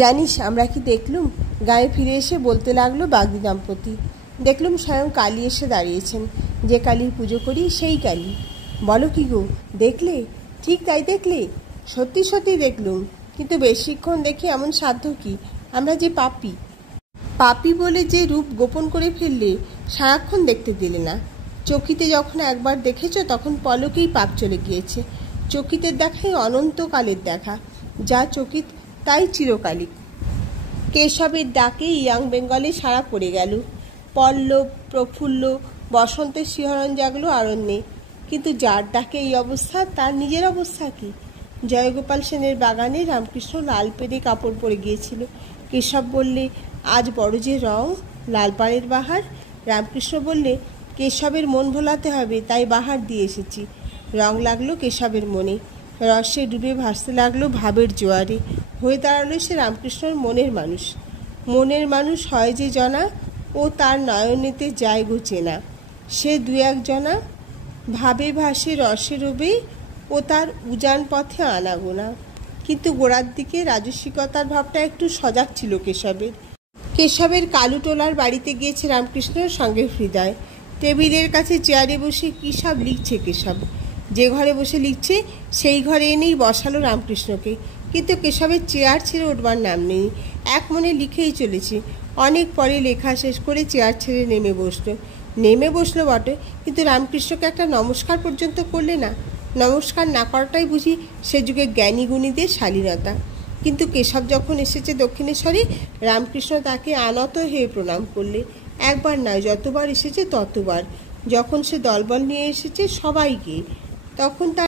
জানিস আমরা কি দেখলুম? গায়ে ফিরে এসে বলতে লাগলো বাগদি দম্পতি। দেখলুম স্বয়ং কালী এসে দাঁড়িয়েছেন। যে কালীর পুজো করি সেই কালী। বলো কি গো, দেখলে? ঠিক তাই দেখলে? সত্যি সত্যি দেখলুম, কিন্তু বেশিক্ষণ দেখে এমন সাধ্য কি? আমরা যে পাপী। পাপী বলে যে রূপ গোপন করে ফেললে, সারাক্ষণ দেখতে দিলে না। চকিতে যখন একবার দেখেছ তখন পলকেই পাপ চলে গিয়েছে। চকিতের দেখাই অনন্তকালের দেখা, যা চকিত তাই চিরকালিক। কেশবের ডাকে ইয়াং বেঙ্গলে সারা পড়ে গেল। পল্লব প্রফুল্ল বসন্তের শিহরণ জাগলো আরণ্যে। কিন্তু যার ডাকে এই অবস্থা, তার নিজের অবস্থা কি? জয়গোপাল সেনের বাগানে রামকৃষ্ণ লাল পেড়ে কাপড় পরে গিয়েছিল। কেশব বললে, আজ বড় যে রং, লাল পাড়ের বাহার। রামকৃষ্ণ বললে, কেশবের মন ভোলাতে হবে, তাই বাহার দিয়ে এসেছি। রং লাগলো কেশবের মনে, রসে ডুবে ভাসতে লাগলো ভাবের জোয়ারে। হয়ে দাঁড়ালো সে রামকৃষ্ণর মনের মানুষ। মনের মানুষ হয় যে জনা, ও তার নয়নেতে যায় গো চেনা। সে দু এক জনা ভাবে ভাসে রসে রবে, ও তার উজান পথে আনাগোনা। কিন্তু গোড়ার দিকে রাজস্বিকতার ভাবটা একটু সজাগ ছিল কেশবের। কেশবের কালুটোলার বাড়িতে গিয়েছে রামকৃষ্ণের সঙ্গে হৃদয়। টেবিলের কাছে চেয়ারে বসে কী সব লিখছে কেশব। যে ঘরে বসে লিখছে সেই ঘরে এনেই বসালো রামকৃষ্ণকে। কিন্তু কেশবের চেয়ার ছেড়ে উঠবার নাম নেই, এক মনে লিখেই চলেছে। অনেক পরে লেখা শেষ করে চেয়ার ছেড়ে নেমে বসলো বটে, কিন্তু রামকৃষ্ণকে একটা নমস্কার পর্যন্ত করলে না। নমস্কার না করাটাই বুঝি সে যুগে জ্ঞানী গুণীদের শালীনতা। কিন্তু কেশব যখন এসেছে দক্ষিণেশ্বরে, রামকৃষ্ণ তাকে আনত হয়ে প্রণাম করলে। একবার নয়, যতবার এসেছে ততবার। যখন সে দলবল নিয়ে এসেছে সবাইকে, তখন তার